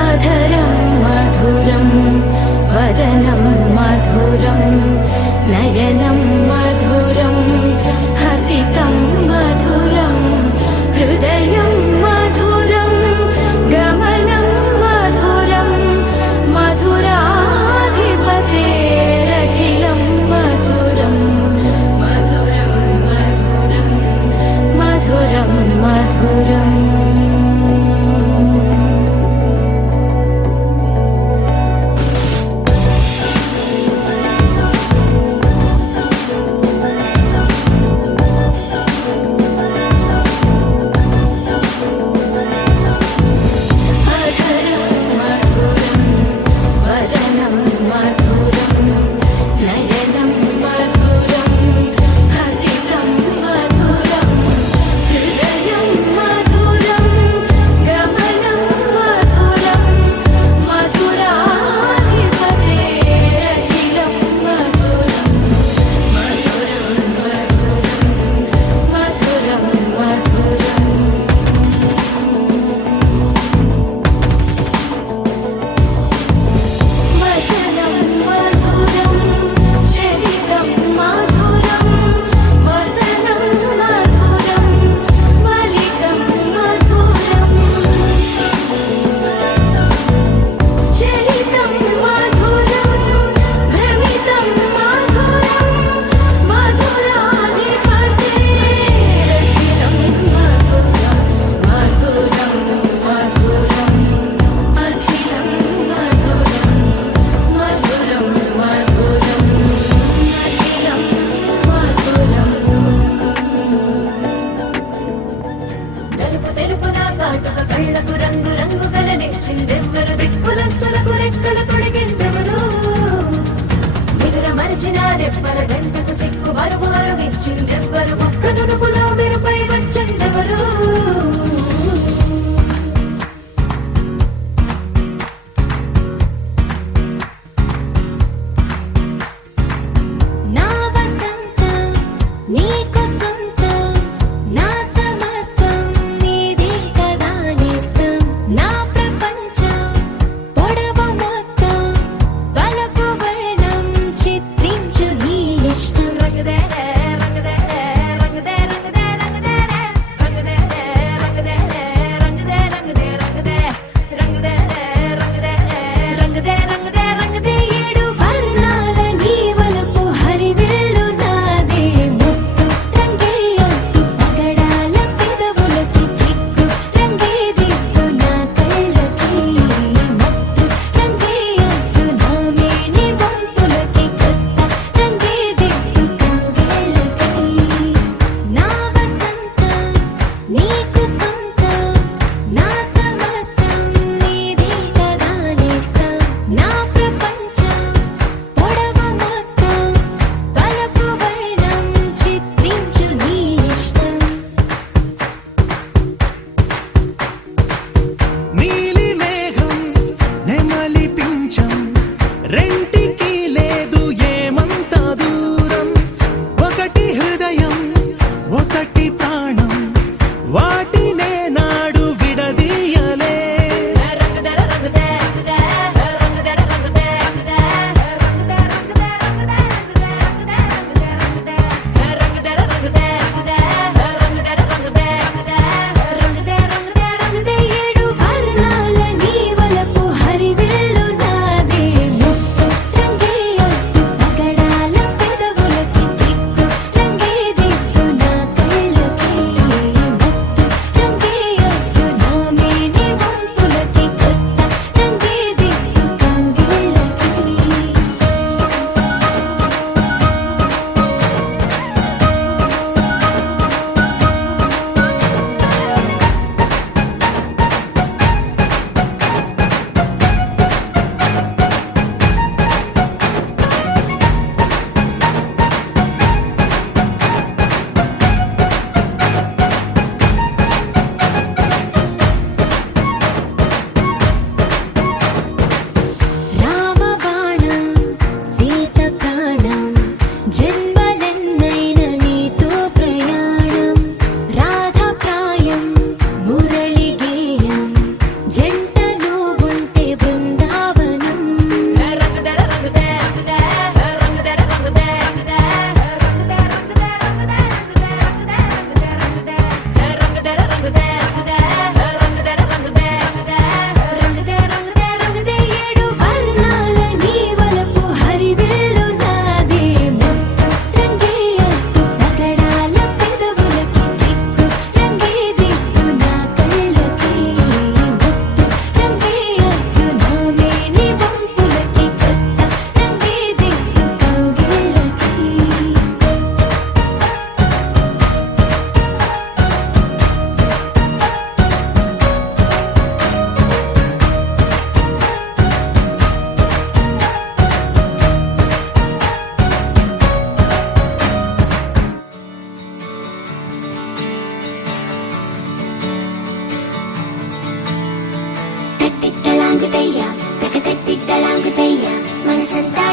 अधरं मधुरं वदनं मधुरं नयनं मधुरं हसितं मधुरं हृदयं मधुरं गमनं मधुरं मधुराधिपतेरखिलं मधुरं मधुरं मधुरं मधुरं मधुरम्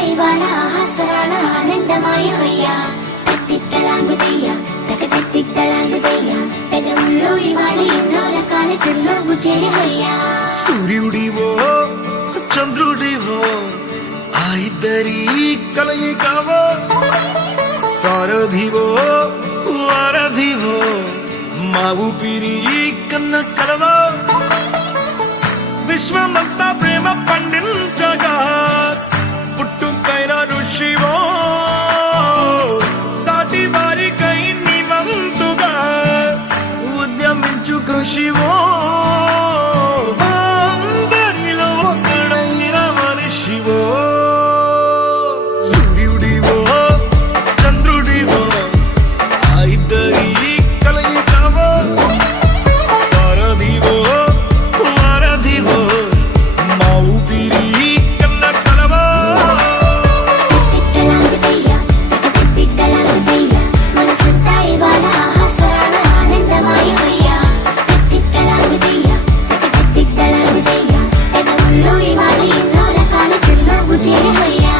ఇవాళ ఆహాస్వరాల ఆనందమాయ హొయ్యా తత్తిత్తలాంగుదయ్యా తకతత్తిత్తలాంగుదయ్యా పెదవుల్లో ఇవాళ ఎన్నో రకాల చిరునవ్వు చేరి హొయ్యా సూర్యుడివో చంద్రుడివో ఆ ఇద్దరి కలయికవో సారథివో వారధివో మా ఊపిరి కన్న కలవో విశ్వమంతా ప్రేమ పండించగా పుట్టుకైన ఋషివో సాటి వారికై నివంతుగా ఉద్యమించు కృషివో అందరిలో ఒకడైన మనిషివో సూర్యుడివో చంద్రుడివో ఆ ఇద్దరి కలయికవో సారథివో వారధివో మా ఊపిరి కన్న కలవో తత్తిత్తలాంగుదయ్యా తకతత్తిత్తలాంగుదయ్యా మనసంతా ఇవాళ ఆహాస్వరాల ఆనందమాయ హొయ్యా తత్తిత్తలాంగుదయ్యా తకతత్తిత్తలాంగుదయ్యా పెదవుల్లో ఇవాళ ఎన్నో రకాల చిరునవ్వు చేరి హొయ్యా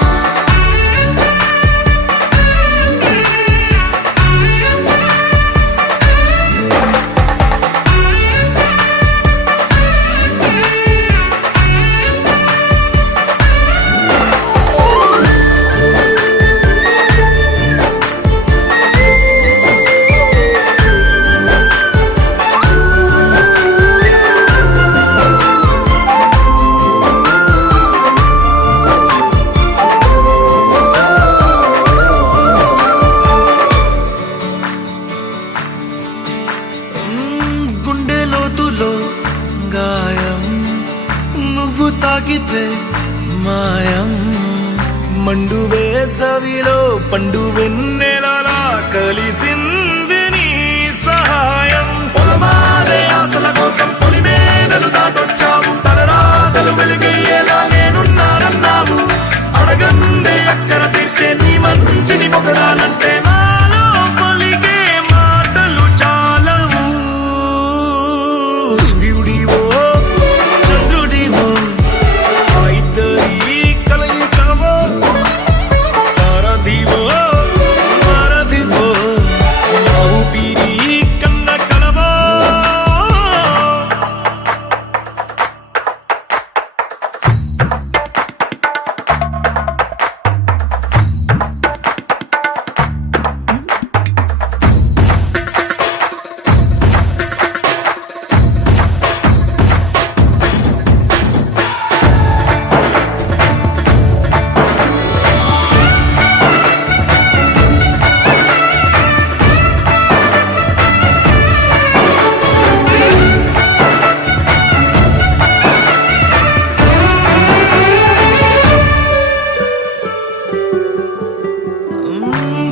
గుండె లోతులో గాయం నువ్వు తాకితే మాయం మండు వేసవిలో పండు వెన్నెలలా కలిసింది నీ సహాయం పొలమారే ఆశల కోసం పొలిమేనలు దాటొచ్చావు తలరాతలు వెలుగయ్యేలా నేనున్నానన్నావు అడగందే అక్కర తీర్చే నీ మంచిని పొగడాలంటే నాలో పలికే మాటలు చాలవు సూర్యుడివో చంద్రుడివో ఆ ఇద్దరి కలయికవో సారథివో వారధివో మా ఊపిరి కన్న కలవో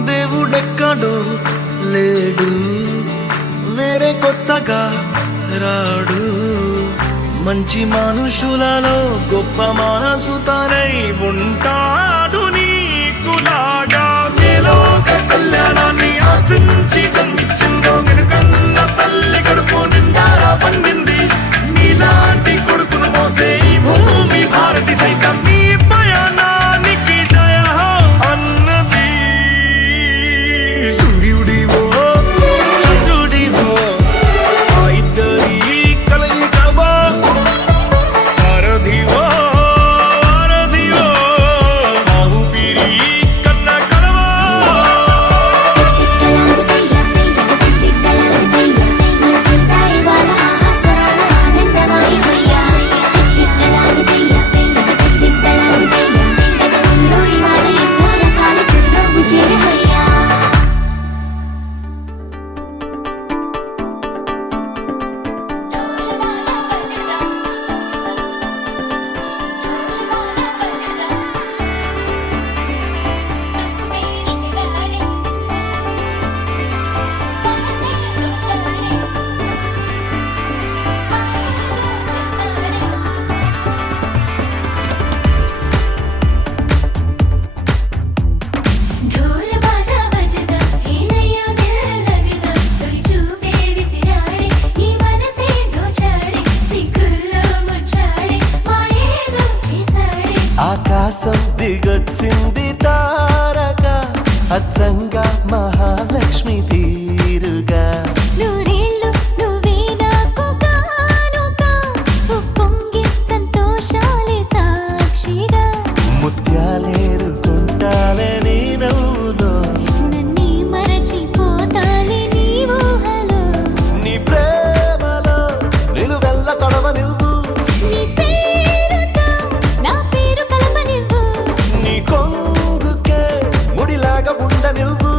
దేవుడెక్కడో లేడు వేరే కొత్తగా రాడు మంచి మనుషులలో గొప్ప మనసు తనై ఉంటాడు నీకులాగా మేలోక కళ్యాణాన్ని ఆశించి జన్మించిందో వెనుకన్న తల్లి కడుపు నిండారా పండింది నీలాంటి కొడుకును మోసే ఈ భూమి భారతి సైతం నీ పయనానికి జయ అన్నది సూర్యుడివో చంద్రుడివో ఆ ఇద్దరి కలయికవో సారథివో వారధివో ఆకాశం దిగొచ్చింది తారక అచ్చంగా మహాలక్ష్మి తీరుగా నూరేళ్ళు నువ్వే నాకు కానుక ఉప్పొంగే సంతోషాలే సాక్షిగా ముత్యాలేరుకుంటాలే నీ నవ్వులో నన్నే మరచిపోతాలే నీ ఊహలో నీ ప్రేమలో నిలువెల్ల తడవ నువ్వు నీ పేరుతో నా పేరు కలపనివ్వు నీ కొంగుకే ముడిలాగా ఉండ నువ్వు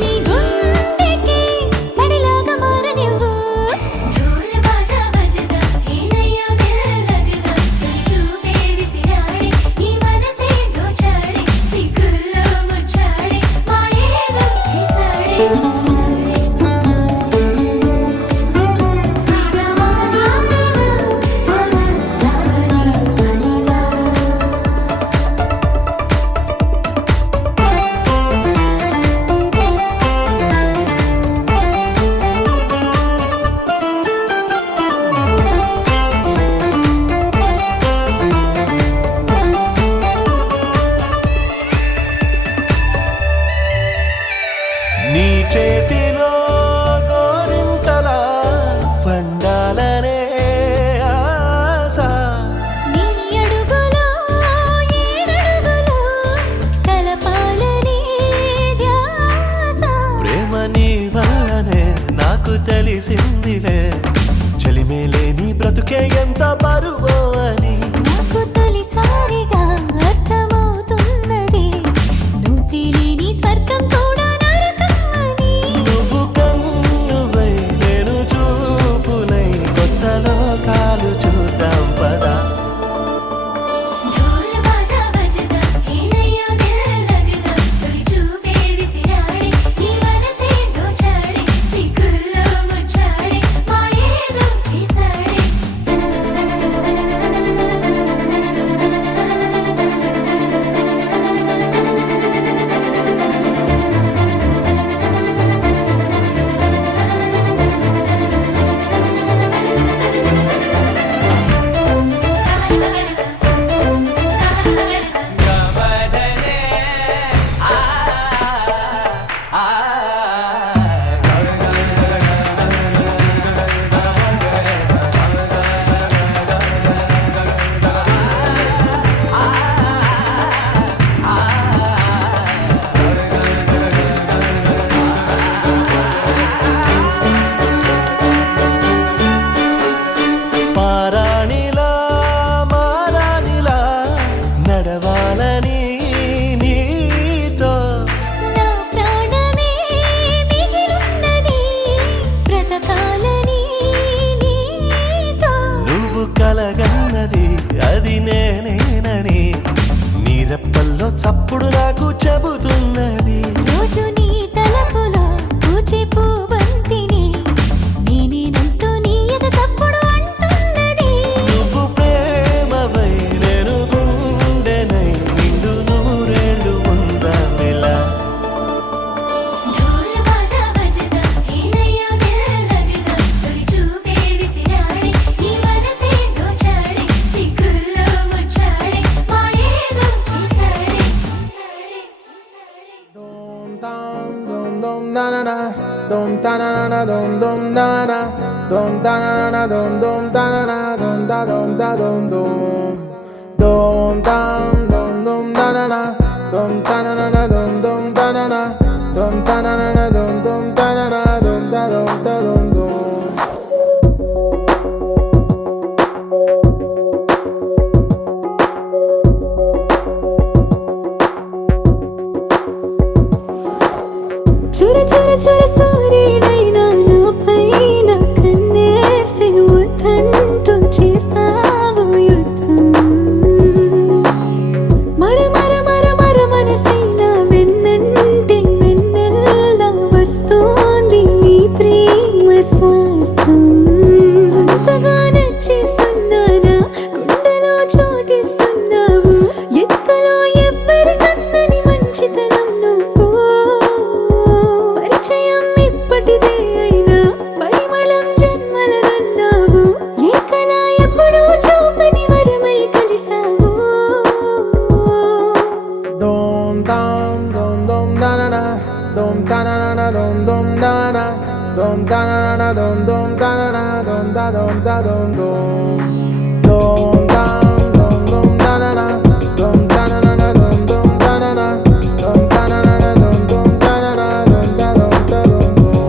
నీ గుండెకి సడిలాగా మారనివ్వు ढोल बाजा बजदा ఏనయ్యో దిల్ लगदा చూపే విసిరాడే నీ మనసే దోచాడే సిగ్గుల్లో ముచ్చాడే మాయేదో చేసాడే నీ చేతిలో గోరింటలా పండాలనే ఆశ నీ అడుగులో ఏడడుగులో కలపాలని ధ్యాస ప్రేమ నీ వల్లనే నాకు తెలిసిందిలే చెలిమేలే నీ బ్రతుకే ఎంత బరువో అని నాకు తొలిసారిగా అర్థమవుతున్నది నువ్వు లేని స్వర్గం కూడా నరకం అని నువ్వు కన్నువై నేను చూపునై కొత్త లోకాలు చూద్దాం పదా ढोल बाजा बजदा ఏనయ్యో దిల్ लगदा తొలి చూపే విసిరాడే నీ మనసే దోచాడే సిగ్గుల్లో ముచ్చాడే మాయేదో చేసాడే పారాణిలా మారాణిలా నడవాలని నీతో నా ప్రాణమే మిగిలున్నది బ్రతకాలని నీతో నువ్వు కలగన్నది అది నేనేనని నీ రెప్పల్లో చప్పుడు నాకు చెబుతున్నది రోజు నీ తలపులో పూచే పూబంతిని నేనేనంటూ నీ ఎద చప్పుడు అంటున్నది నువ్వు ప్రేమవై నేను గుండెనై నిండు నూరేళ్ళు ఉందామెలా ढोल बाजा बजदा ఏనయ్యో దిల్ लगदा తొలి చూపే విసిరాడే నీ మనసే దోచాడే సిగ్గుల్లో ముచ్చాడే మాయేదో చేసాడే Dum da na na, dum da na na, dum da na, dum da na dum da na, dum da dum dum da na na, dum da na dum da na, dum da na dum da na, dum da dum dum. చుర చుర చుర సూర్యుడైనా నా పైన కన్నేస్తే వద్దంటూ చేస్తావు యుద్ధం మర మర మర మర మనసైనా వెన్నంటే vanilla వస్తోంది నీ ప్రేమ స్వార్థం అంతగా నచ్చేస్తున్నానా గుండెలో చోటిస్తున్నావు ఎత్తులో ఎవ్వరికన్నని మంచితనం నువ్వు పరిచయం dom ta na na dom dom ta na na dom da dom da dom dom dom dam dom dom ta na na dom ta na na dom dom ta na na dom ta na na dom dom ta na na dom da dom da dom dom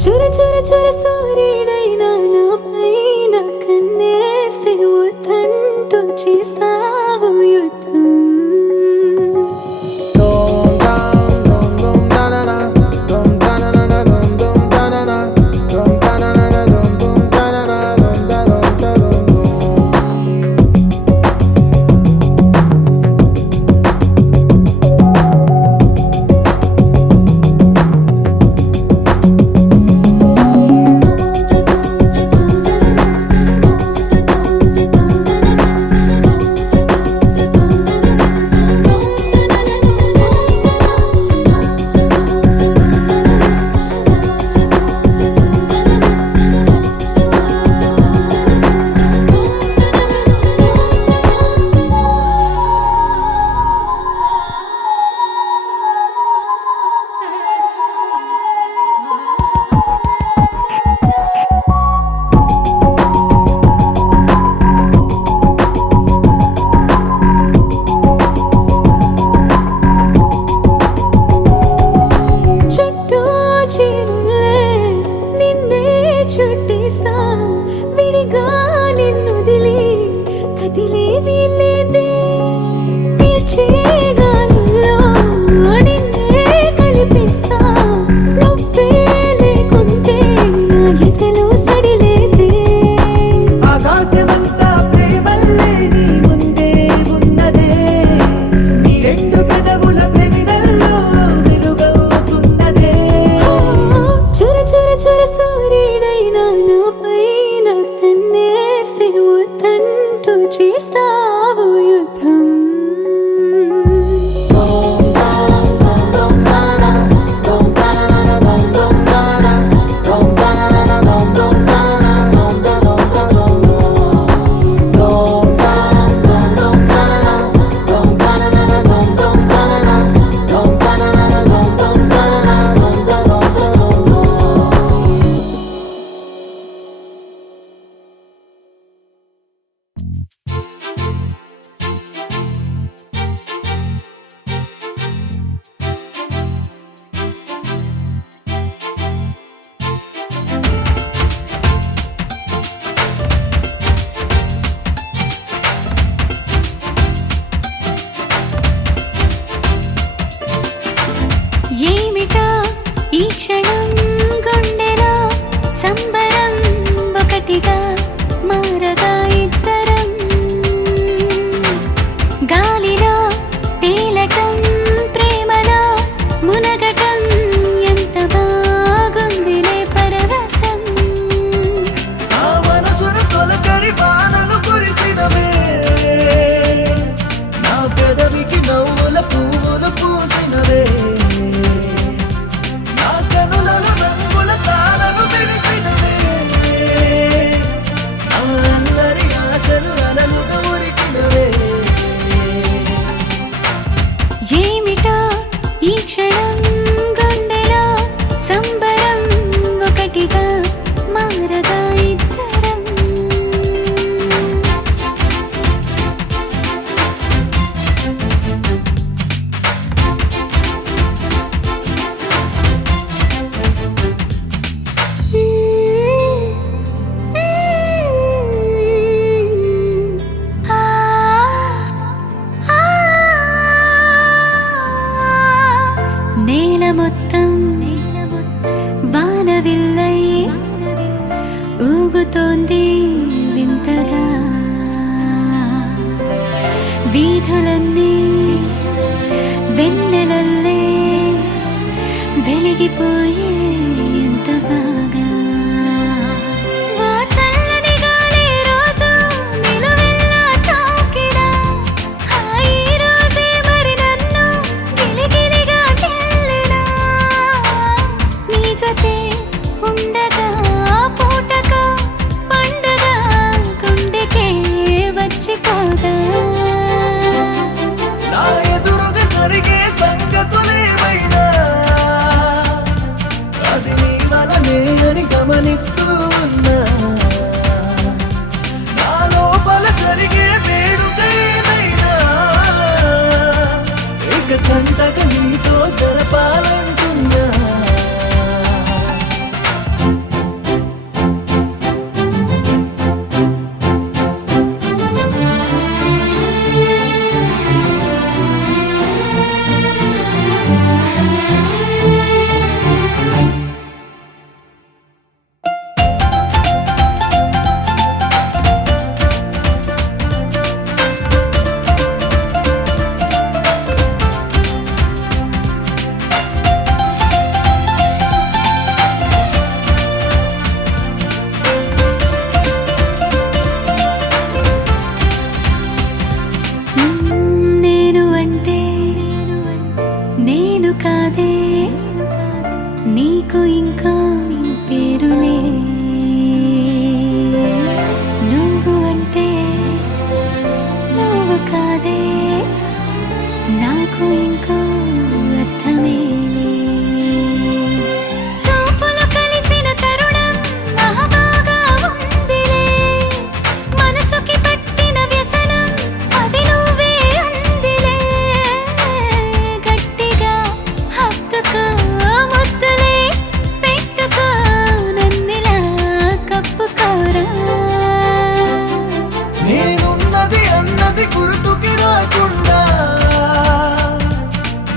చుర చుర చుర సూర్యుడైనా నా పైన కన్నేస్తే వద్దంటూ చేస్తావు యుద్ధం ఈ క్షణం గుండెలో సంబరం ఒకటిగా మారగా ఇద్దరం గాలిలో తేలటం ప్రేమలో మునగటం ఎంత బాగుందిలే పరవశం నా మనసును తొలకరి బాణలు కురిసినవే నా పెదవికి నవ్వుల పువ్వులు పూసినవే ఏమిటో ఈ క్షణం గుండెలో సంబరం ఒకటిగా మారగా ఇద్దరం నేల మొత్తం వానవిల్లై ఊగుతోంది వింతగా వీధులన్నీ వెన్నెలల్లే వెలిగిపోయే ఎంత బాగా ఓ చల్లని గాలి రోజు నిలువెల్లా తాకినా ఈ రోజే మరి నన్ను గిలిగిలిగా గిల్లినా నీ జతే ఉండగా పూటకు పండుగ గుండెకే వచ్చిపోదా నా ఎదురుగా జరిగే సంగతులేమైనా అది నీ వల్ల గమనిస్తూ ఉన్నా నా లోపల జరిగే వేడుకైనా ఇక చంటగా నీతో జరపాలంటున్నా నేను అంటే నేను కాదే నీకు ఇంకా పేరులే నువ్వు అంటే నువ్వు కాదే నాకు ఇంకో అర్థమేలే చూపులు కలిసిన తరుణం మహాబాగా ఉందిలే మనసుకి పట్టిన వ్యసనం అది నువ్వే అందిలే గట్టిగా హత్తుకో ముద్దులే పెట్టుకో నన్నిలా కప్పుకోరా నేనున్నది అన్నది గుర్తుకి రాకుండా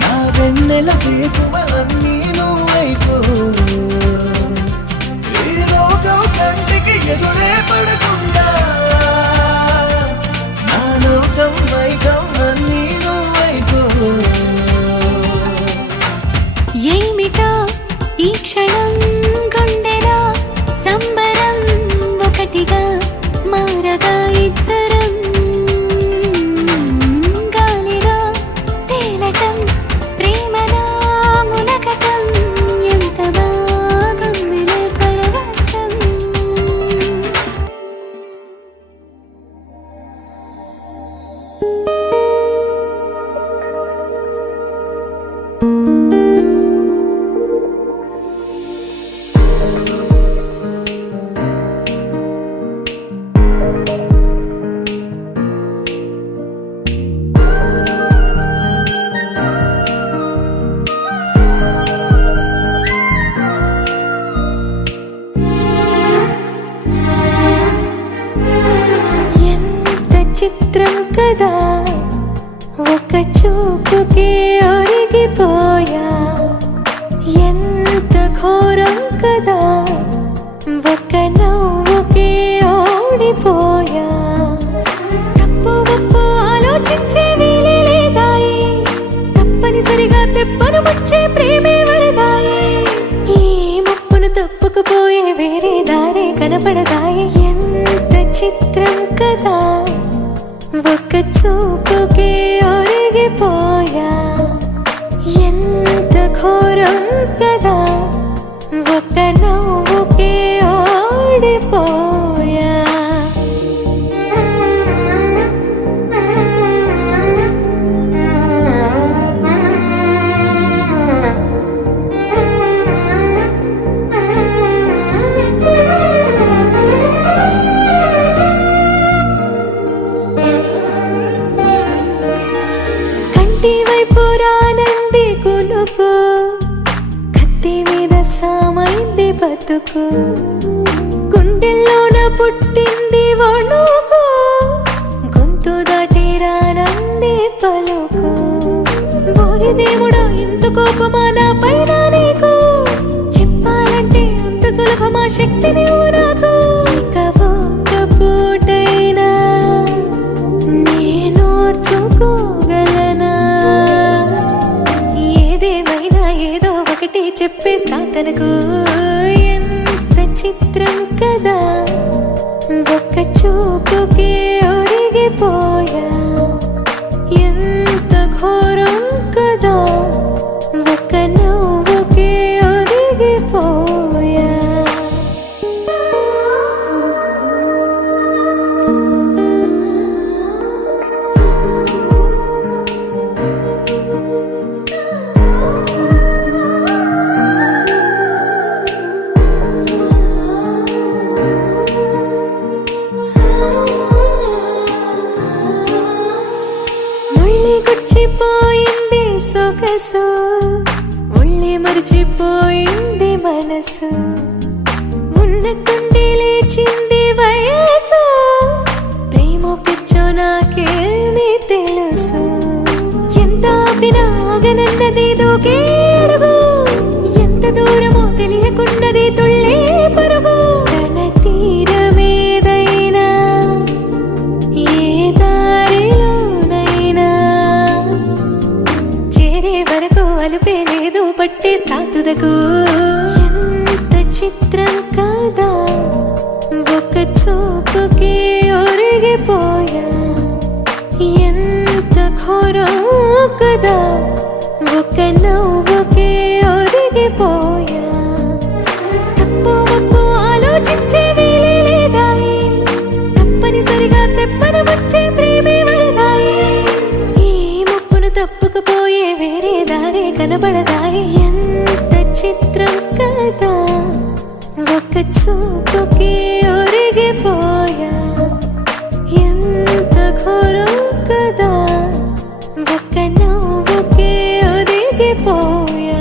నా వెన్నెల వేపువ అన్నీ నువ్వైపో ఈ లోకం కంటికి ఎదురే పడకుండా నా లోకం మైకం అన్నీ నువ్వైపో ఏమిటో ఈ క్షణం గుండెలో సంబరం ఒకటిగా మారగా ఇద్దరం గాలిలో తేలటం ప్రేమలో మునగటం ఎంత బాగుందిలే పరవశం ఎంత చిత్రం కదా ఒక చూపుకే ఒరిగిపోయా ఎంత ఘోరం కదా ఒక నవ్వుకే ఓడిపోయా తప్పు ఒప్పు ఆలోచించే వీలే లేదాయి తప్పనిసరిగా తెప్పను వచ్చే ప్రేమే వరదాయి ఈ ముప్పును తప్పుకుపోయే వేరే దారే కనపడదాయి ఎంత చిత్రం కదా ఒక చూపుకే ఒరిగిపోయా ఎంత ఘోరం కదా ఒక నవ్వుకే ఓడిపోయా కంటి వైపు రానంది కునుకు కత్తి మీద సామైంది బతుకు గుండెల్లోన పుట్టింది వణుకు గొంతు దాటి రానంది పలుకు ఓరి దేవుడా ఇంత కోపమా నా పైన నీకు చెప్పాలంటే అంత సులభమా శక్తి నీవు నాకు ఇక ఒక్క పూటైనా నేనోర్చుకోగలనా ఏదేమైనా ఏదో ఒకటి చెప్పేస్తా తనకు ఎంత చిత్రం కదా ఒక్క చూపుకే ఒరిగిపోయా ఎంత ఘోరం కదా ఒక నవ్వుకే ఒరిగిపోయా ముళ్ళి గుచ్చిపోయింది సొగసు, ముళ్ళి మరిచిపోయింది మనసు, ఉన్నట్టుండి లేచింది వయసు, ప్రేమ పిచ్చో నాకేమీ తెలుసు. ఎంత ఆపినా ఆగనన్నది దూకే అడుగు, ఎంత దూరమో తెలియకున్నది తుళ్ళే పరుగు. తన తీరమేదైనా ఏ దారిలోనైనా చేరే వరకు అలుపే లేదు పట్టేస్తా తుదకు. ఎంత చిత్రం కాదా ఒక చూపుకి ఒరిగిపోయా, ఎంత ఘోరం కదా ఒక నవ్వుకి ఒరిగిపోయా. తప్పు ఒప్పు ఆలోచించే వీలే లేదాయి, తప్పనిసరిగా తెప్పన వచ్చే ప్రేమే వరదాయి. ఈ ముప్పును తప్పుకుపోయే వేరే దారే కనబడదాయి. ఎంత చిత్రం కదా ఒక చూపుకి ఒరిగిపోయా, ఎంత ఘోరం కదా ఒక నవ్వుకి ఒరిగిపోయా.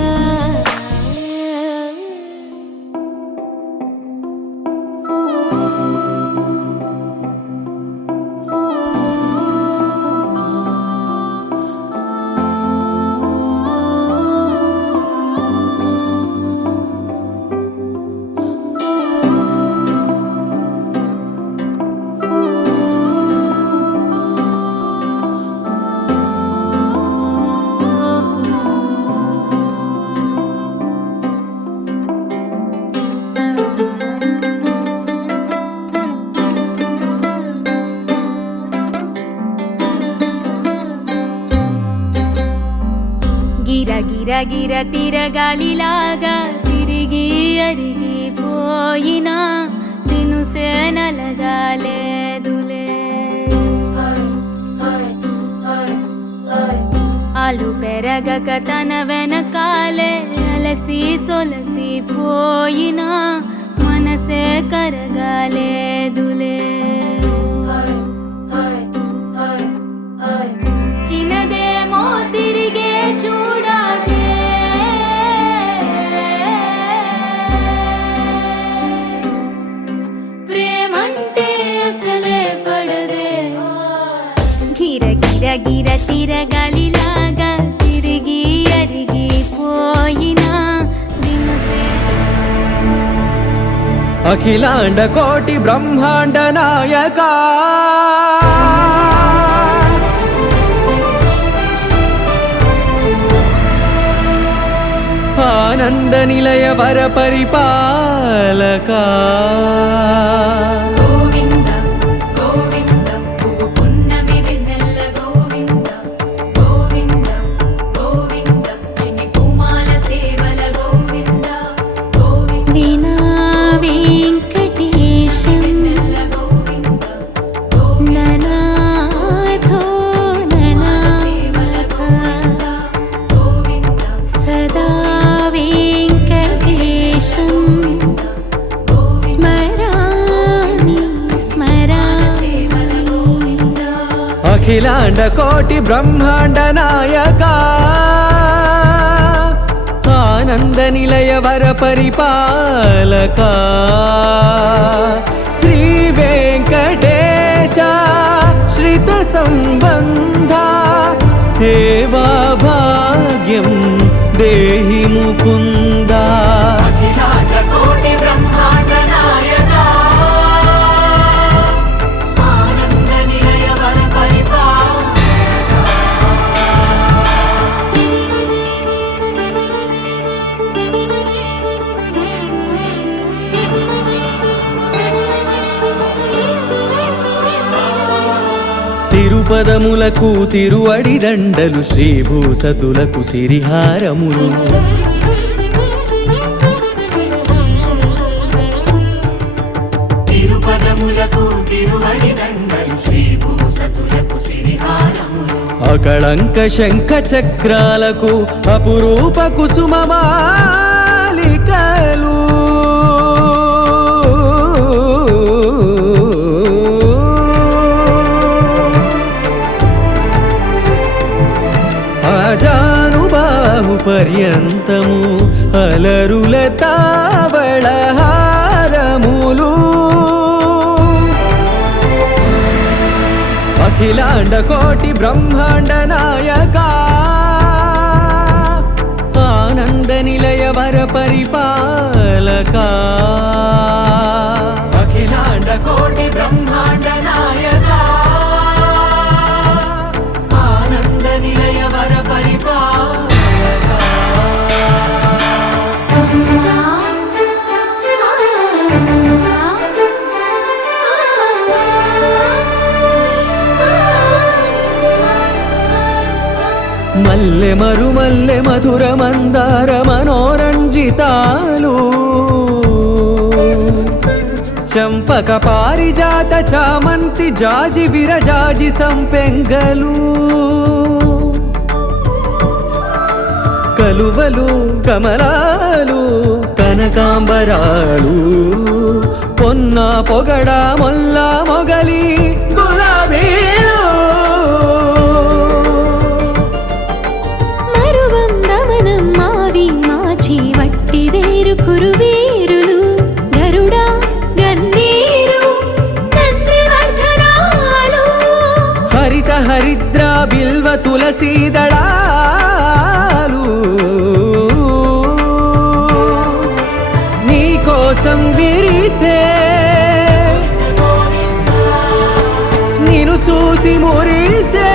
గిర గిర గిర తిరగాలిలాగా తిరిగి అరిగిపోయినా దినుసే నలగాలేదులే. ఆలు పెరగక తన వెనకాలే అలసి సొలసి పోయినా మనసే కరగాలేదులే. చిన్నదేమో తిరిగే చూడాలే, ప్రేమంటే అసలే పడదే. గిర గిర గిర తిరగాలిలాగా తిరిగి అరిగిపోయినా దినుసే. అఖిలాండ కోటి బ్రహ్మాండ నాయకా, ఆనంద నిలయ వర పరిపాలకా. గోవింద గోవింద పువ్వు పున్నమి వెన్నెల గోవింద, గోవింద గోవింద చిన్ని కుమాల సేవల గోవింద, గోవింద వీణా వెంకటేశం గోవింద, ననాథో ననా సేవల గోవింద, గోవింద సదా వెంకటేశం స్మరామి స్మరామి. అఖిలాండ కోటి బ్రహ్మాండ నాయకా, ఆనంద నిలయ వర పరిపాలకా. శ్రీ వెంకటేశ శ్రిత సంబంధ సేవా భాగ్యం దేహి ముకుంద. అఖిలాండ కోటి బ్రహ్మాండ నాయకా, ఆనంద నిలయ వర పరిపాలకా. తిరుపదములకు తిరువడి దండలు, శ్రీభూసతులకు సిరిహారములు. తిరుపదములకు తిరువడి దండలు, శ్రీభూసతులకు సిరిహారములు. అకళంక శంఖ చక్రాలకు అపురూప కుసుమమాలికలు. ఆజానుబాహు పర్యంతము అలరుల తావళ హారములు అఖిలాండ కోటి బ్రహ్మాండ నాయక ఆనంద నిలయ వర పరిపాలక అఖిలాండ కోటి బ్రహ్మాండ నాయక ఆనంద నిలయ వర పరిపాలక మల్లె మరుమల్లె మధుర మందార మనోరంజితాలు చంపక పారిజాత చామంతి జాజి విరజాజి సంపెంగలు కలువలు కమలాలు కనకాంబరాలు పొన్న పొగడ మొల్ల మొగలి గులాబీలు మరువందమనం మావి మాచి వట్టి వేరు కురువీరులు గరుడ గన్నీరు నందివర్ధనాలు హరిత హరిద్ర బిల్వ తులసీ దళాలు నీ కోసం విరిసే నిన్ను చూసి మురిసే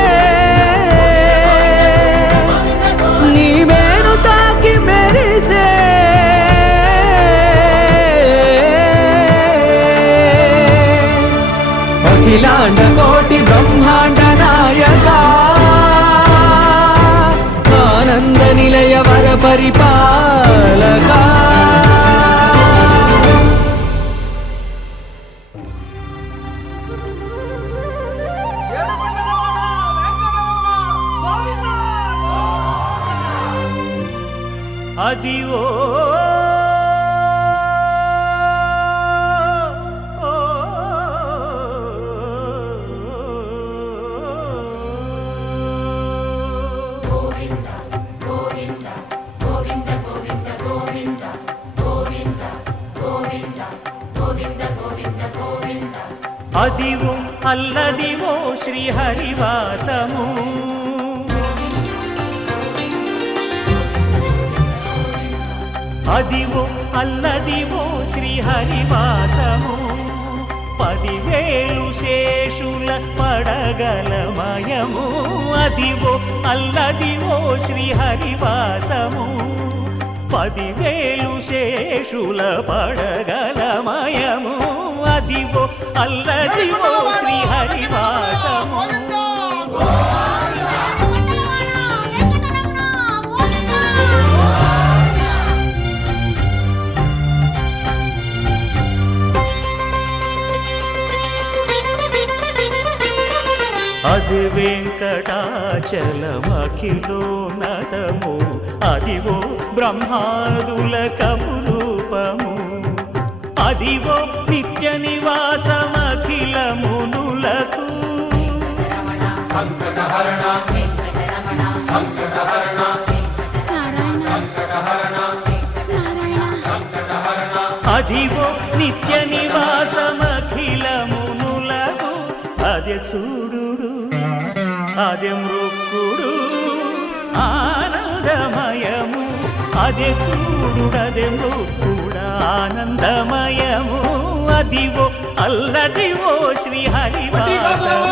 నీ మేను తాకి మెరిసే అఖిలాండ కోటి బ్రహ్మాండ నాయక ఆనంద నిలయ వర పరిపాలక అదివో అదివో అల్లదివో శ్రీహరివాసము అదివో అల్లదివో శ్రీహరివాసము 10,000 శేషుల పడగలమయము అదివో అల్లదివో శ్రీహరివాసము 10,000 శేషుల పడగలమయము అదివో అల్లదివో శ్రీహరివాసము అది వెంకటాచలమఖిలోన్నతము అదివో బ్రహ్మాదుల కపురూపము అదివో నిత్య నివాసమఖిలమునులకు సంకటహరణ సంకటహరణ సంకటహరణ అదివో నిత్య నివాసమఖిలమునులకు అదే చూడు అదే మృక్కుడు ఆనందమయము అదే చూడుడదే మృక్కుడు ఆనందమయము అదివో అల్లదివో శ్రీహరివాసము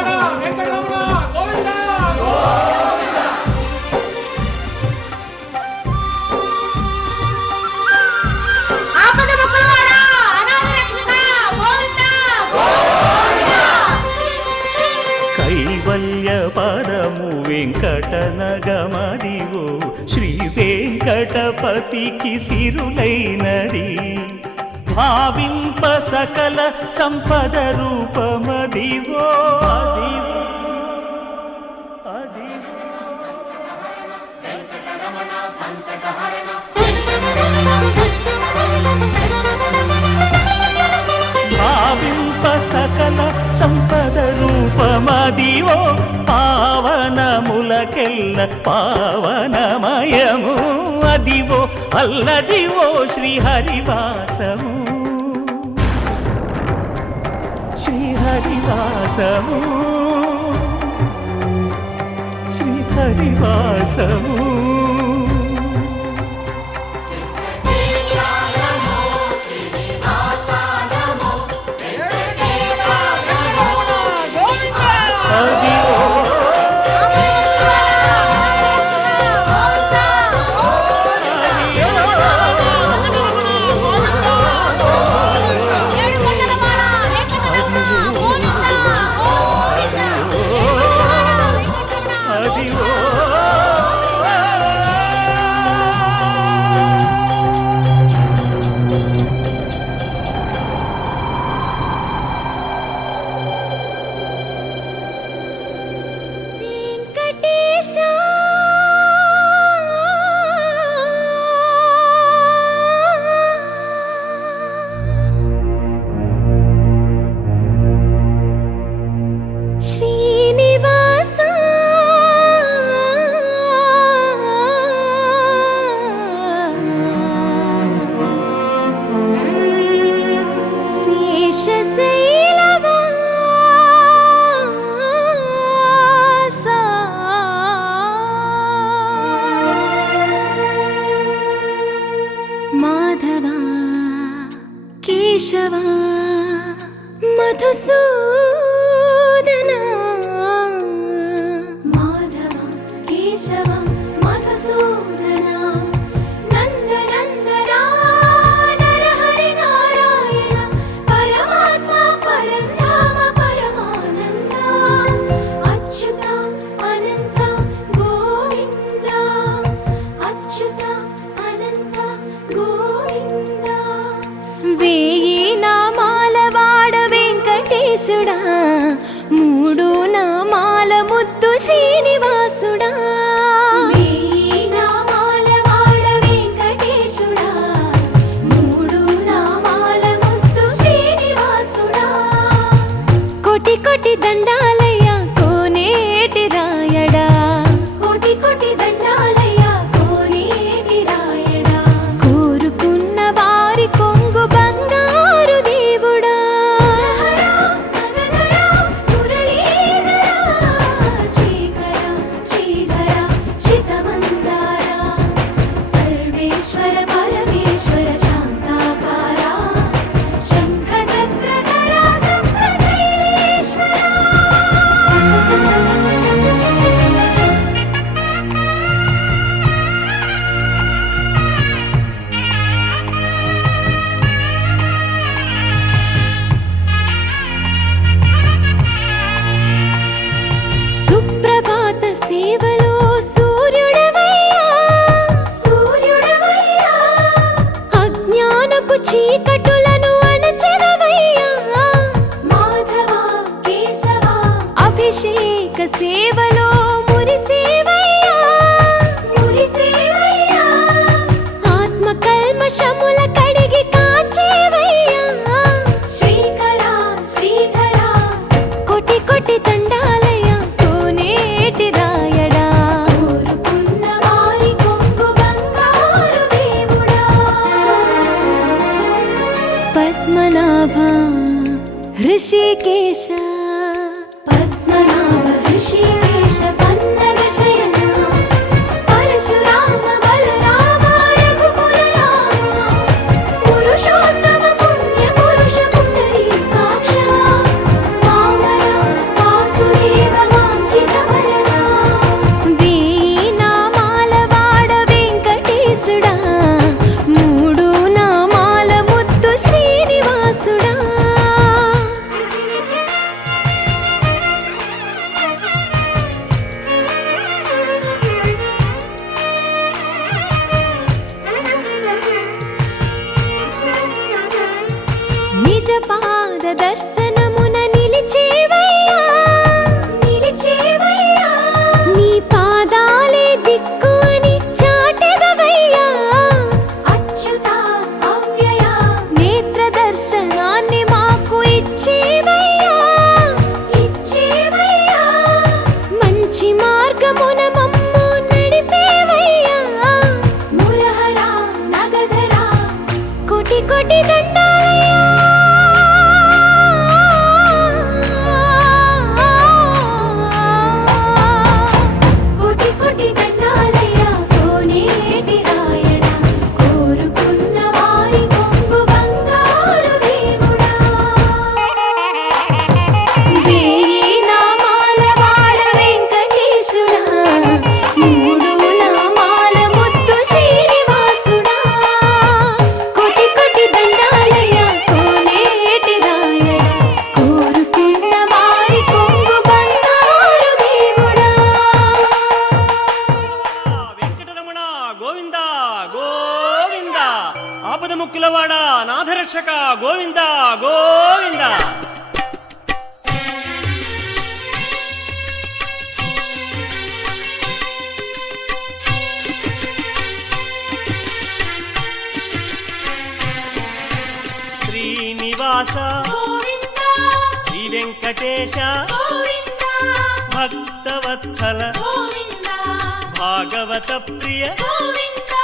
కైవల్య పదము వెంకటనగమదివో శ్రీ వెంకటపతికి సిరులైనది భావింప సకల సంపద రూపమదివో అదివో భావింప సకల సంపద రూపమదివో పావనముల పాపాత్ములకెల్ల పావనమయము అదివో అల్లదివో శ్రీహరివాసము శ్రీహరివాసము శ్రీహరివాసము వెంకటేశా శ్రీనివాస శేషశైలవాస మాధవ కేశవ మధుసూదన మాధవ కేశవ మధుసూదన నందనందన నరహరి నారాయణ పరమాత్మ పరంధామ పరమానంద అచ్యుత అనంత గోవింద అచ్యుత అనంత గోవింద వేయి నామాల వాడ వెంకటేశుడా మూడు నామాల ముద్దు శ్రీనివాసుడా వేయి నామాల వాడ వెంకటేశుడా మూడు నామాల ముద్దు శ్రీనివాసుడా కోటి కోటి దండాలయ్య కోనేటి రాయడా కోటి కోటి దండాలయ్య కోనేటి రాయడా కోరుకున్న వారి కొంగు బంగారు దేవుడా మురళీధరా శ్రీకర ముక్కులవాడ నాథరక్షక గోవింద గోవింద. శ్రీనివాస గోవిందా శ్రీ వెంకటేశ గోవిందా భక్తవత్సల గోవిందా భాగవత ప్రియ గోవిందా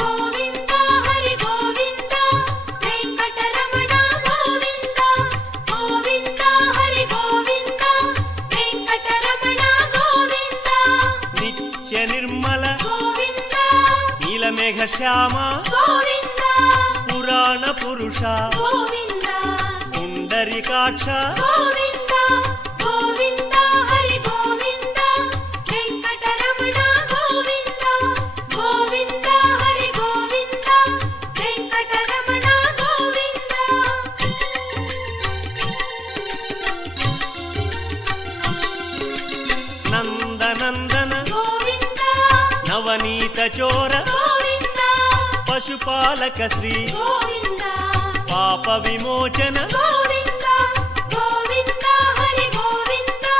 గోవిందా హరి గోవిందా వెంకటరమణ గోవిందా గోవిందా హరి గోవిందా వెంకటరమణ గోవిందా నిత్య నిర్మల గోవిందా నీలమేఘ శ్యామ గోవిందా పురాణ పురుష గోవిందా పుండరీకాక్ష గోవిందా గోవిందా హరి గోవిందా వెంకటరమణ గోవిందా గోవిందా హరి గోవిందా వెంకటరమణ గోవిందా నందనందన గోవిందా నవనీత చోర గోవిందా పశుపాలక శ్రీ గోవిందా పాప విమోచన గోవిందా గోవిందా హరి గోవిందా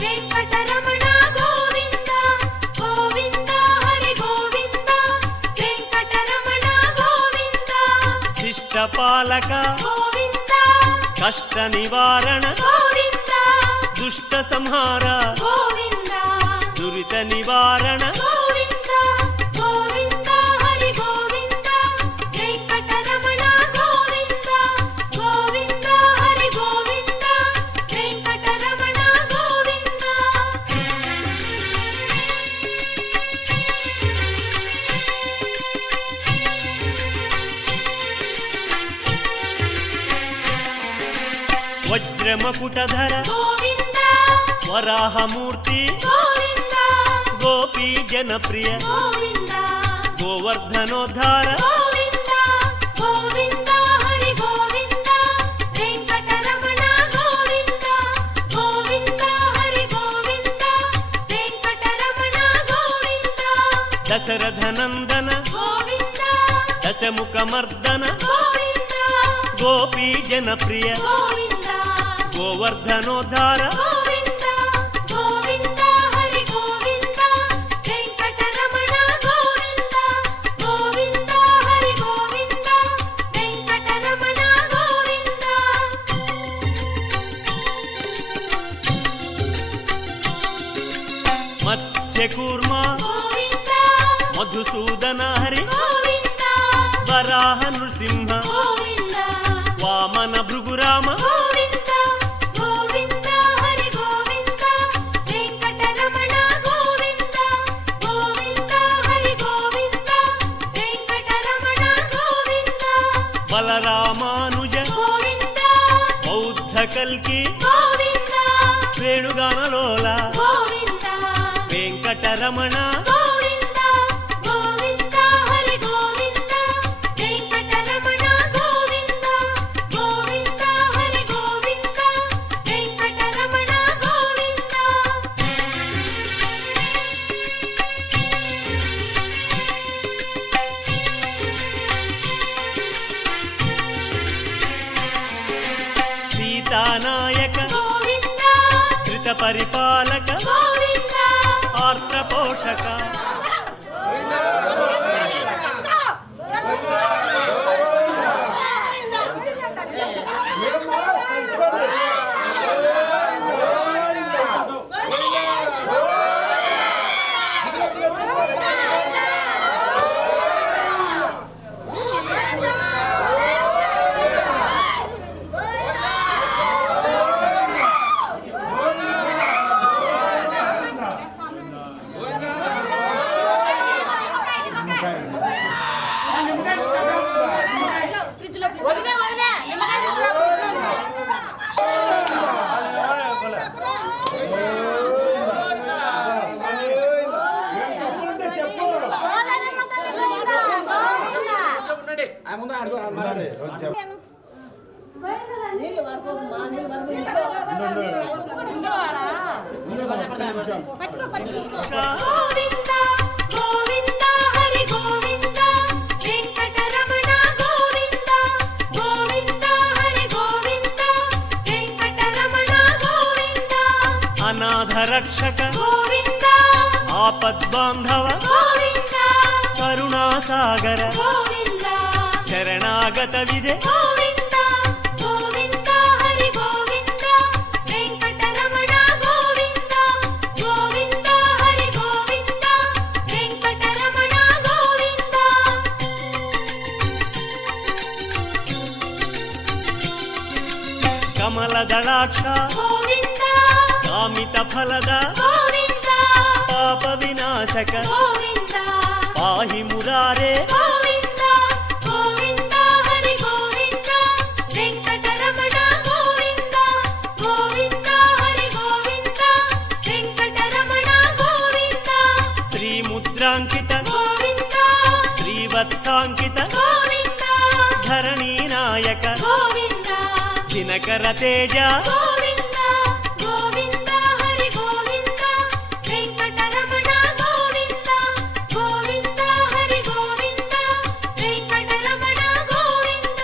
వెంకటరమణ గోవిందా గోవిందా హరి గోవిందా వెంకటరమణ గోవిందా శిష్టపాలక గోవిందా కష్ట నివారణ గోవిందా దుష్ట సంహార గోవిందా దురిత నివారణ గోవిందా గోవిందా హరి గోవిందా వెంకటరమణ గోవిందా గోవిందా హరి గోవిందా వెంకటరమణ గోవిందా వజ్రమకుటధర గోవిందా వరాహమూర్తి గోవిందా గోపీ జనప్రియ గోవిందా గోవర్ధనోద్ధార గోవిందా గోవిందా హరి గోవిందా వెంకటరమణ గోవిందా గోవిందా హరి గోవిందా వెంకటరమణ గోవిందా దశరథనందన గోవిందా దశముఖమర్దన గోవిందా గోపీ జనప్రియ గోవిందా గోవర్ధనోద్ధార గోవిందా గోవిందా హరి గోవిందా వెంకటరమణ గోవిందా గోవిందా హరి గోవిందా వెంకటరమణ గోవిందా మత్స్యకూర్మ గోవిందా మధుసూదన హరి గోవిందా వరాహ నృసింహ గోవిందా వామన భృగురామ గోవిందా గోవిందా హరి గోవిందా వెంకటరమణ గోవిందా గోవిందా హరి గోవిందా వెంకటరమణ గోవిందా బలరామానుజ గోవిందా బౌద్ధ కల్కి గోవిందా వేణుగానలోల గోవిందా వెంకటరమణ గోవిందా గోవిందా హరి గోవిందా వెంకటరమణ గోవిందా గోవిందా హరి గోవిందా వెంకటరమణ గోవిందా సీతానాయక గోవిందా శ్రిత పరిపాలక గోవిందా ఆర్ద్ర పోషక గోవిందా గోవిందా హరి గోవిందా వెంకటరమణ గోవిందా రక్షక గోవింద ఆపద్బాంధవ గోవింద కరుణాసాగర గోవింద శరణాగత విదే గోవింద గోవింద హరి గోవింద వెంకటరమణ గోవింద గోవింద హరి గోవింద వెంకటరమణ గోవింద కమలదళాక్ష గోవింద కామిత ఫలద గోవింద పాప వినాశక గోవింద పాహి మురారే గోవింద గోవింద హరి గోవింద వెంకటరమణ గోవింద గోవింద హరి గోవింద వెంకటరమణ గోవింద శ్రీముద్రాంకిత గోవింద శ్రీవత్సాంకిత గోవింద ధరణీ నాయక గోవింద దినకర తేజ గోవింద గోవింద హరి గోవింద వెంకటరమణ గోవింద గోవింద హరి గోవింద వెంకటరమణ గోవింద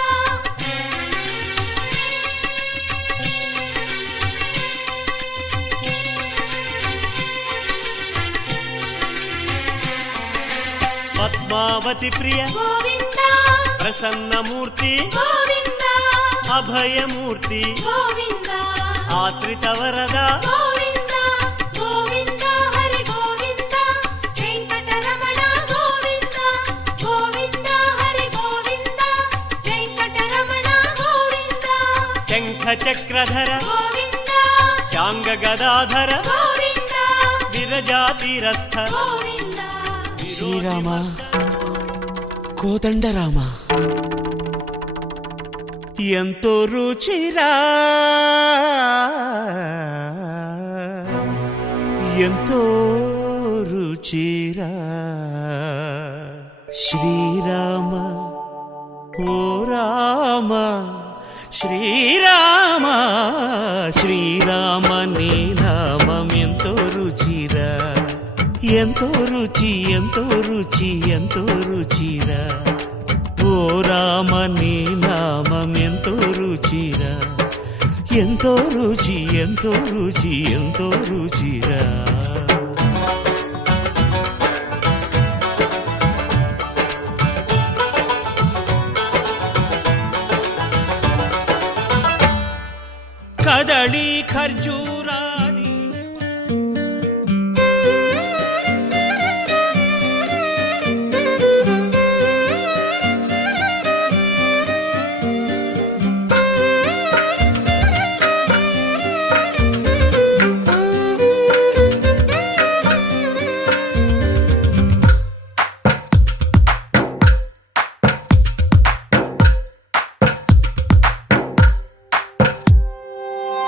పద్మావతి ప్రియ గోవింద ప్రసన్నమూర్తి గోవింద అభయమూర్తి గోవింద ఆశ్రిత వరద గోవింద గోవింద హరి గోవింద వెంకటరమణ గోవింద గోవింద హరి గోవింద వెంకటరమణ గోవింద శంఖ చక్రధర గోవింద శాంగ గదాధర గోవింద విరజాతిరస్థ గోవింద శ్రీరామ కోదండరామ ఎంతో రుచిరా ఎంతో రుచిరా శ్రీరామ ఓ రామ శ్రీరామ శ్రీరామ నీ నామం ఎంతో రుచిరా ఎంతో రుచి ఎంతో రుచి ఎంతో రుచిరా ఓ రామ నీ నామం ఎంతో రుచిరా ఎంతో రుచి ఎంతో రుచి ఎంతో రుచిరా కదళీ ఖర్జూరాది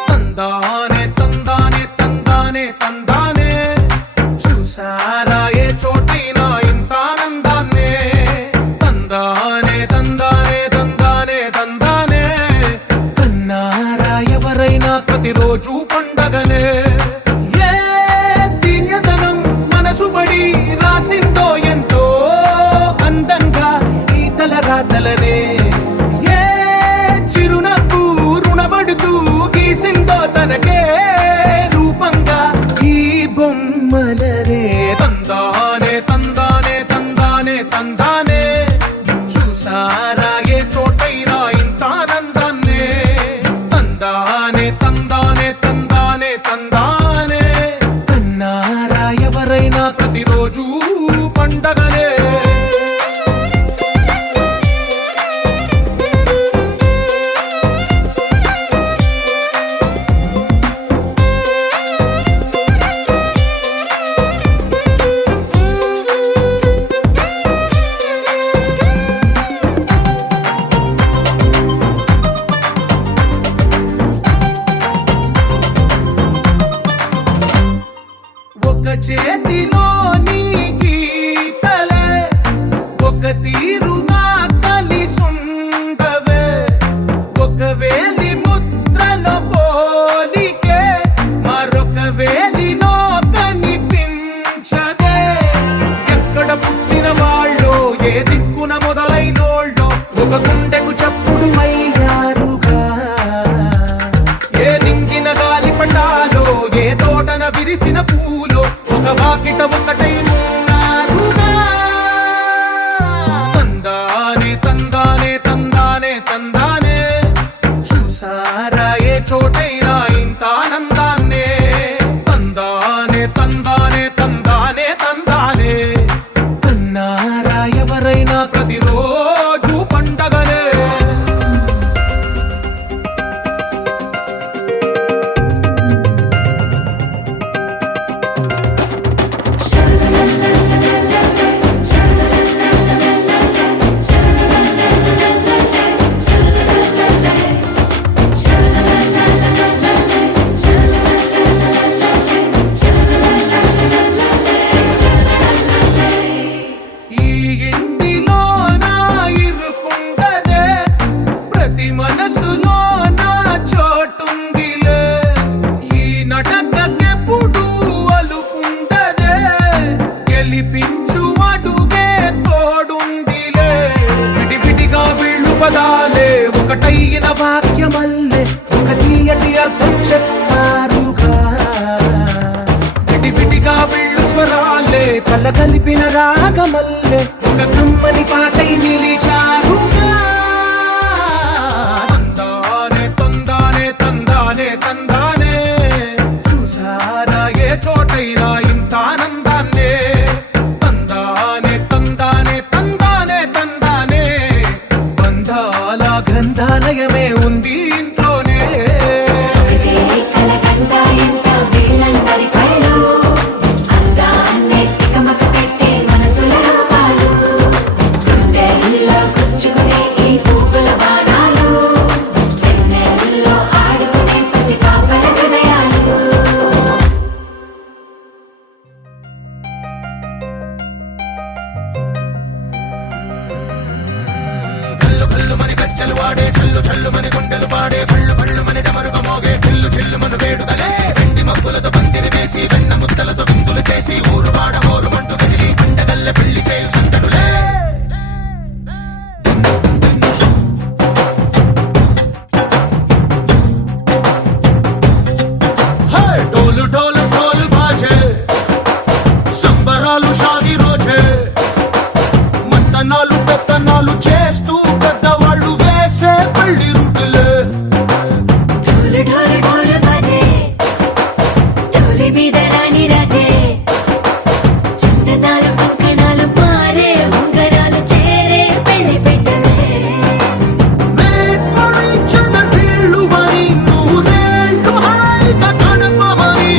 తందానే తందానే తందానే తందానే చూసారా ఏ చోటైనా ఇంత ఆనందాన్నే తందానే తందానే తందానే తందానే కన్నారా ఎవరైనా ప్రతిరోజు పండగనే ఏ తీయదనం మనసు పడి రాసిందో ఎంతో అందంగా ఈ తల రాతలనే ఏ చిరునవ్వు రుణపడుతూ గీసిందో తనకే రూపంగా ఈ బొమ్మలనే తందానే తందానే తందానే తందానే చూసారా ఏ చోటైనా ఇంత ఆనందాన్నే తందానే తందానే తందానే తందానే కన్నారా ఎవరైనా ప్రతిరోజు పండగనే ఒక చేతిలో నీ గీతలే మెచ్చువాడుగే తోడుందిలే విడివిడిగా వీళ్ళు పదాలే ఒకటైన వాక్యమల్లే ఒక తీయటి అర్థం చెప్పారుగా విడివిడిగా వీళ్ళు స్వరాలే కల కలిపిన రాగమల్లే ఒక కమ్మని పాటై నిలిచారుగా తందానే తందానే తందానే తందానే చూసారా ఏ చోటైనా ఇంత ఆనందాన్నే తందానే తందానే తందానే తందానే బంధాల గ్రంథాలయమే ఉంది ఇంట్లోనే ఒకటే కలకండ ఎంత వీళ్ళందరి కళ్ళు అందాన్నే తికమక పెట్టే మనసుల రూపాలు గుండెల్లో గుచ్చుకునే ఈ పువ్వుల బాణాలు వెన్నెల్లో ఆడుకునే పసిపాపల హృదయాలు కల్లు కల్లు మని గజ్జలు వాడే చల్లు చల్లు మని గుండెలు పాడే కళ్ళు కళ్ళు మని డమరుగ మోగే చిల్లు చిల్లు మన వేడుదలే వెండి మబ్బులతో పందిరి వేసి వెన్న ముద్దలతో విందులు చేసి ఊరు వాడ హోరు మంటు కదిలి పండగల్లె పెళ్లి చేయు సందడులే హే డోలు డోలు డోలు బాజే సంబరాలు షాది రోజే మంతనాలు పెత్తనాలు చేస్తూ పెద్దవాళ్ళు వేసే పెళ్లి రుట్టులే ఢోలు ఢోలు ఢోలు బాజే ఢోలి మీద రాణి రాజే చిన్నదాలు కంకణాలు మారే ఉంగరాలు చేరే పెళ్లి పెట్టలే మేస్మరించిన వీళ్ళుమని నూరేళ్ళు హాయిగా గడపమని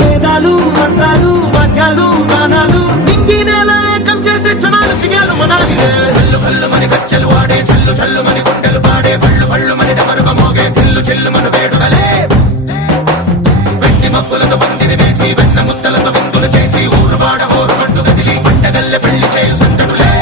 వేదాలు మంత్రాలు వాద్యాలు గానాలు నింగినేల ఏకం చేసే క్షణాలు చిగాలు మనాలిలే కల్లు కల్లు మని గజ్జలు వాడే చల్లు చల్లు మని గుండెలు పాడే పళ్ళు పళ్ళు మని డమరుగ మోగే చిల్లు చిల్లు మన వేడుదలే వెండి మబ్బులతో పందిరి వేసి వెన్న ముద్దలతో విందులు చేసి ఊరు వాడ హోరు మంటు గదిలి పంటగల్లె పెళ్లి చేయు సందడులే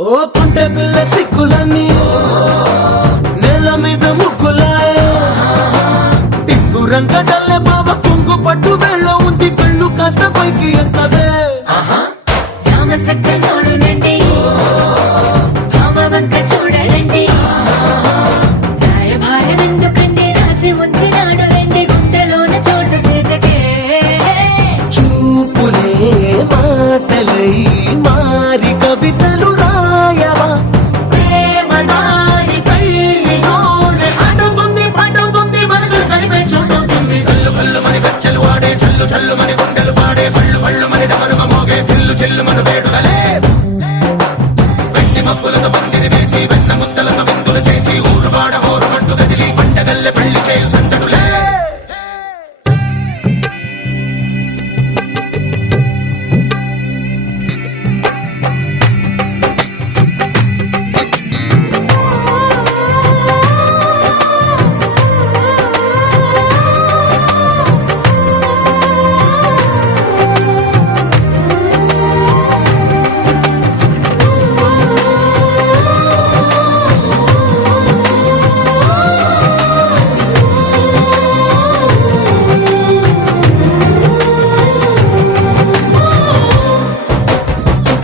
ఓ పంట పిల్ల సిక్కులని నేల మీద ముగ్గులాయ టింగు రంగడల్లే బాబా కుంగు పట్టు వెళ్ళ ఉంది కళ్ళు కాస్త పైకి ఎంతదే రామ సక్క నోడులండి భామ వంక చూడలండి రాయభారం ఎందుకండి రాసి ఉంచినాడు రండి గుండెలోన చోటు సేతకే చూపులే మాటలై మారి కవితలు రాయవా ప్రేమ దారి పల్లిలోనే అడుగుంది పడుగుంది మనసు కలిపే చోటవుతుంది కల్లు కల్లు మని గజ్జలు వాడే చల్లు చల్లు మని గుండెలు పాడే పళ్ళు పళ్ళు మని డమరుగ మోగే చిల్లు చిల్లు మన వేడుదలే వెండి మబ్బులతో పందిరి వేసి వెన్న ముద్దలతో విందులు చేసి ఊరు వాడ హోరు మంటు గదిలి పంటగల్లె పెళ్లి చేయు సందడులే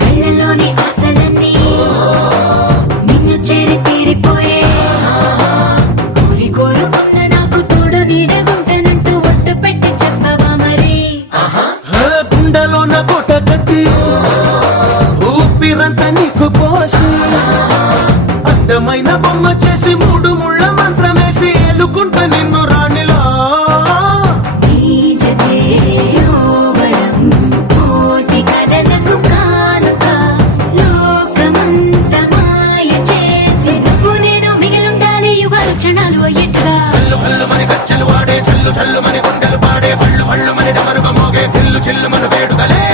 కళ్ళలోని ఆశలన్నీ నిన్ను చేరి తీరిపోయే కోరి కోరుకున్న నాకు తోడు నీడగుంటనంటూ ఒట్టు పెట్టి చెప్పవా మరి గుండెలోన గుట్ట కట్టి ఊపిరంతా నీకు పోసి అందమైన బొమ్మ చేసి మూడు ముళ్ళ మంత్రమేసి ఏలుకుంట నిన్ను రాణిలా నీ జతే ఓవరం కోటి కలలకు కానుక లోకమంత మాయ చేసి నువ్వు నేను మిగిలుండాలి యుగాలు క్షణాలు అయ్యేట్టుగా కల్లు కల్లు మని గజ్జలు వాడే చల్లు చల్లు మని గుండెలు పాడే పళ్ళు పళ్ళు మని డమరుగ మోగే చిల్లు చిల్లు మన వేడుదలే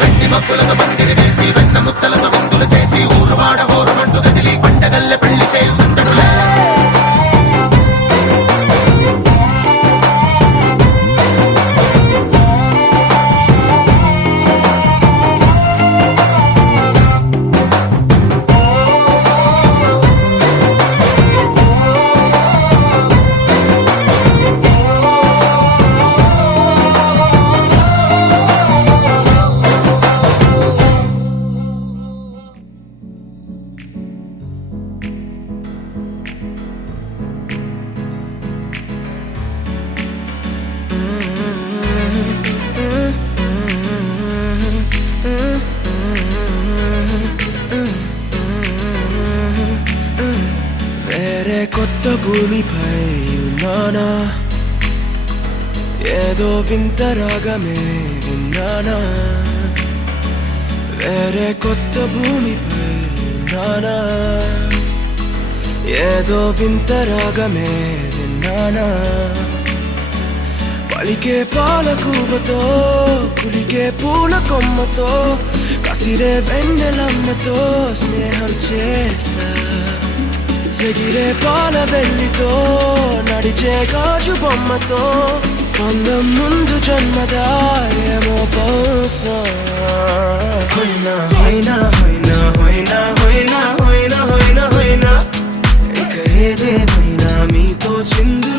వెండి వెండి మబ్బులతో పందిరి వేసి వెన్న ముత్తలతో విందులు చేసి ఊరువాడ ఊరమంటూ కదిలి పంటగల్లె పెళ్లి చేయి సుందరులే వేరే కొత్త భూమిపై ఉన్నానా ఏదో వింత రాగమే విన్నానా వేరే కొత్త భూమిపై ఉన్నానా ఏదో వింత రాగమే విన్నానా పలికే పాలకూవతో కులికే పూల కొమ్మతో కసిరే వెన్నెలమ్మతో స్నేహం చేసా ఎగిరే పాల వెల్లితో నడిచే గాజు బొమ్మతో అందం ముందు జన్మదా ఏమో బహుశా హోయినా హోయినా హోయినా హోయినా హోయినా హోయినా హోయినా హోయినా ఇక ఏదేమైనా మీతో చిందు